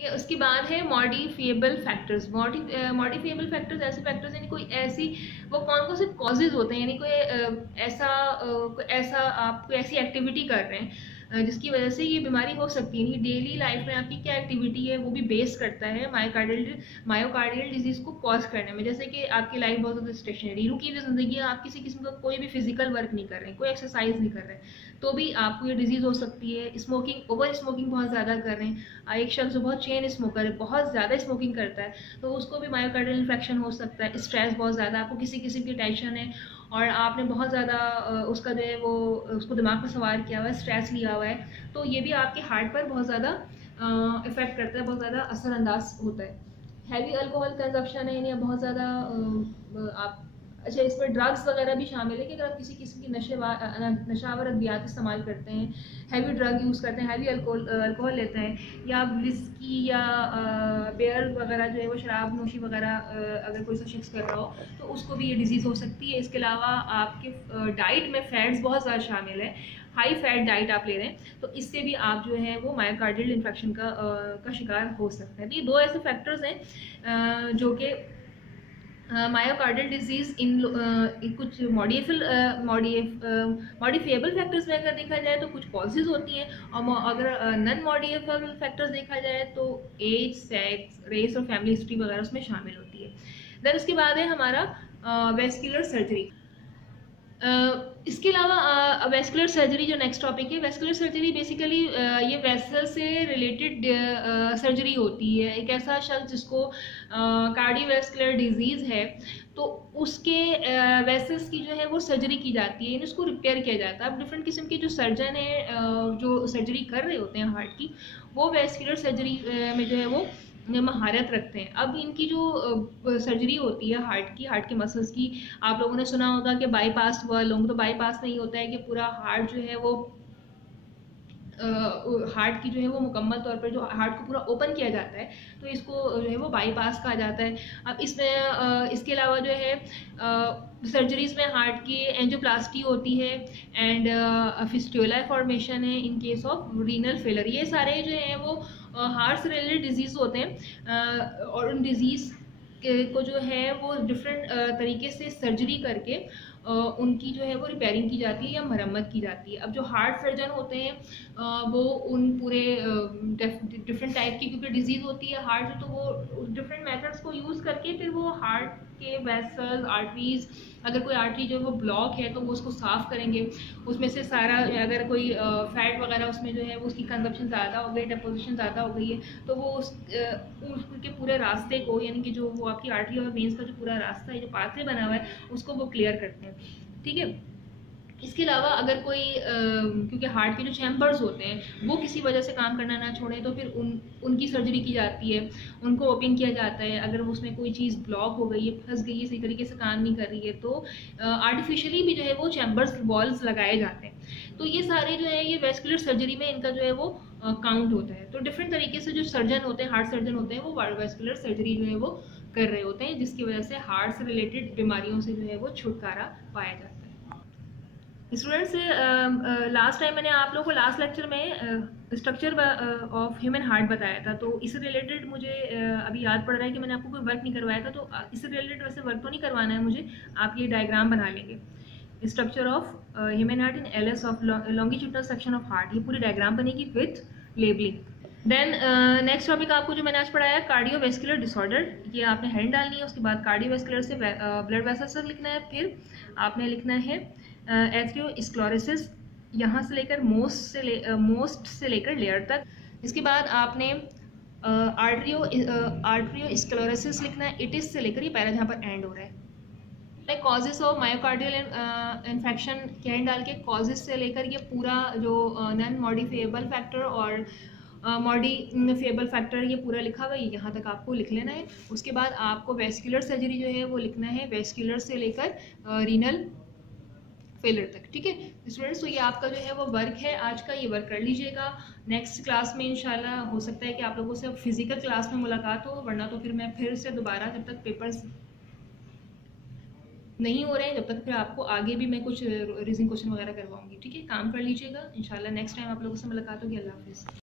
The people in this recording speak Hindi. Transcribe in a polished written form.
ये उसके बाद है मॉडिफिएबल फैक्टर्स। मॉडिफिएबल फैक्टर्स ऐसे फैक्टर्स यानी कोई ऐसी, वो कौन कौन से कॉजेज होते हैं, यानी कोई ऐसा आप कोई ऐसी एक्टिविटी कर रहे हैं जिसकी वजह से ये बीमारी हो सकती है। डेली लाइफ में आपकी क्या एक्टिविटी है वो भी बेस करता है मायोकार्डियल डिजीज को कॉज करने में। जैसे कि आपकी लाइफ बहुत ज़्यादा स्टेशनरी रुकी हुई जिंदगी है, आप किसी किस्म का कोई भी फिजिकल वर्क नहीं कर रहे हैं, कोई एक्सरसाइज नहीं कर रहे हैं, तो भी आपको ये डिजीज हो सकती है। स्मोकिंग, ओवर स्मोकिंग बहुत ज़्यादा कर रहे हैं, एक शख्स जो बहुत चेन स्मोकर है, बहुत ज़्यादा स्मोकिंग करता है, तो उसको भी मायोकार्डियल इन्फेक्शन हो सकता है। स्ट्रेस बहुत ज़्यादा, आपको किसी किस्म की टेंशन है और आपने बहुत ज़्यादा उसका जो है वो उसको दिमाग में सवार किया हुआ है, स्ट्रेस लिया हुआ है, तो ये भी आपके हार्ट पर बहुत ज़्यादा इफेक्ट करता है, बहुत ज़्यादा असरअंदाज होता है। हैवी अल्कोहल कंजप्शन है, यानी बहुत ज़्यादा आप, अच्छा इसमें ड्रग्स वगैरह भी शामिल है कि अगर आप किसी किस्म की नशावर अद्वियात इस्तेमाल करते हैं, हैवी ड्रग यूज़ करते हैं, हैवी अल्कोहल लेते हैं, या विस्की या बियर वगैरह जो है वो शराब नोशी वगैरह अगर कोई सा शख्स कर रहा हो तो उसको भी ये डिजीज़ हो सकती है। इसके अलावा आपके डाइट में फैट्स बहुत ज़्यादा शामिल है, हाई फैट डाइट आप ले रहे हैं, तो इससे भी आप जो है वो मायोकार्डियल इन्फेक्शन का शिकार हो सकते हैं। तो ये दो ऐसे फैक्टर्स हैं जो कि मायोकार्डियल डिजीज इन कुछ मॉडिफिएबल फैक्टर्स में अगर देखा जाए तो कुछ कॉजेज होती हैं, और अगर नॉन मॉडिफिएबल फैक्टर्स देखा जाए तो एज, सेक्स, रेस और फैमिली हिस्ट्री वगैरह उसमें शामिल होती है। देन उसके बाद है हमारा वेस्कुलर सर्जरी। इसके अलावा वेस्कुलर सर्जरी जो नेक्स्ट टॉपिक है, वेस्कुलर सर्जरी बेसिकली ये वेसल से रिलेटेड सर्जरी होती है। एक ऐसा शख्स जिसको कार्डियोवैस्कुलर डिजीज़ है तो उसके वेसल्स की जो है वो सर्जरी की जाती है, इसको रिपेयर किया जाता है। अब डिफरेंट किस्म के जो सर्जन है जो सर्जरी कर रहे होते हैं हार्ट की, वो वेस्कुलर सर्जरी में जो है वो महारत रखते हैं। अब इनकी जो सर्जरी होती है हार्ट के मसल्स की, आप लोगों ने सुना होगा कि बाईपास हुआ, लोगों तो बाईपास नहीं होता है कि पूरा हार्ट जो है वो हार्ट की जो है वो मुकम्मल तौर पर जो हार्ट को पूरा ओपन किया जाता है, तो इसको जो है वो बाईपास कहा जाता है। अब इसमें इसके अलावा जो है सर्जरीज में हार्ट की एंजियोप्लास्टी होती है एंड फिस्टुला फॉर्मेशन है in case of renal failure. ये सारे जो हैं वो हार्ट से रिलेटेड डिजीज़ होते हैं और उन डिजीज़ को जो है वो डिफरेंट तरीके से सर्जरी करके उनकी जो है वो रिपेयरिंग की जाती है या मरम्मत की जाती है। अब जो हार्ट सर्जन होते हैं वो उन पूरे डिफरेंट टाइप की, क्योंकि डिजीज़ होती है हार्ट, तो वो डिफरेंट मेथड्स को यूज़ करके फिर वो हार्ट के वेसल्स, आर्टरीज, अगर कोई आर्टरी जो है वो ब्लॉक है तो वो उसको साफ़ करेंगे, उसमें से सारा अगर कोई फैट वगैरह उसमें जो है वो उसकी कंजप्शन ज़्यादा हो गई, डेपोजिशन ज़्यादा हो गई है, तो वो उसके पूरे रास्ते को, यानी कि जो वो आपकी आर्टरी और वेन्स का जो पूरा रास्ता है, जो पाथवे बना हुआ है, उसको वो क्लियर करते हैं। ठीक है। इसके अलावा अगर कोई क्योंकि हार्ट के जो चैम्बर्स होते हैं वो किसी वजह से काम करना ना छोड़ें तो फिर उनकी सर्जरी की जाती है, उनको ओपन किया जाता है। अगर उसमें कोई चीज़ ब्लॉक हो गई है, फंस गई है, सही तरीके से काम नहीं कर रही है, तो आर्टिफिशियली भी जो है वो चैम्बर्स, वॉल्स लगाए जाते हैं। तो ये सारे जो है ये वेस्कुलर सर्जरी में इनका जो है वो काउंट होता है। तो डिफरेंट तरीके से जो सर्जन होते हैं, हार्ट सर्जन होते हैं, वो वेस्कुलर सर्जरी जो है वो कर रहे होते हैं, जिसकी वजह से हार्ट से रिलेटेड बीमारियों से जो है वो छुटकारा पाया जाता है। स्टूडेंट्स, लास्ट टाइम मैंने आप लोगों को लास्ट लेक्चर में स्ट्रक्चर ऑफ ह्यूमन हार्ट बताया था, तो इससे रिलेटेड मुझे अभी याद पड़ रहा है कि मैंने आपको कोई वर्क नहीं करवाया था, तो इससे रिलेटेड वैसे वर्क तो नहीं करवाना है मुझे, आप ये डायग्राम बना लेंगे। Structure of human heart in LS of longitudinal section of heart, ये पूरी डायग्राम बनेगी with labelling. Then next topic आपको जो मैंने आज पढ़ाया है कार्डियोवैस्कुलर डिसऑर्डर, ये आपने हेडिंग डालनी है। उसके बाद कार्डियोवैस्कुलर से ब्लड वेसल्स तक लिखना है, फिर आपने लिखना है एथेरोस्क्लेरोसिस, यहाँ से लेकर मोस्ट से लेकर लेयर तक। इसके बाद आपने आर्टरियोस्क्लेरोसिस लिखना है, इटिस से लेकर, ये पैरा जहाँ पर एंड हो रहा है। Causes of myocardial infection can डाल के कॉजेस से लेकर ये पूरा जो नॉन मॉडिफिएबल फैक्टर और मॉडिफिएबल फैक्टर ये पूरा लिखा हुआ है, यहाँ तक आपको लिख लेना है। उसके बाद आपको वेस्कुलर सर्जरी जो है वो लिखना है, वेस्कुलर से लेकर रीनल फेलर तक। ठीक है स्टूडेंट्स, तो ये आपका जो है वो वर्क है आज का, ये वर्क कर लीजिएगा। नेक्स्ट क्लास में इंशाल्लाह हो सकता है कि आप लोगों से अब फिजिकल क्लास में मुलाकात हो, वरना तो फिर मैं फिर से दोबारा जब तक पेपर्स नहीं हो रहे हैं जब तक फिर आपको आगे भी मैं कुछ रीजनिंग क्वेश्चन वगैरह करवाऊंगी। ठीक है, काम कर लीजिएगा, इंशाल्लाह नेक्स्ट टाइम आप लोगों से मुलाकात होगी। अल्लाह हाफिज़।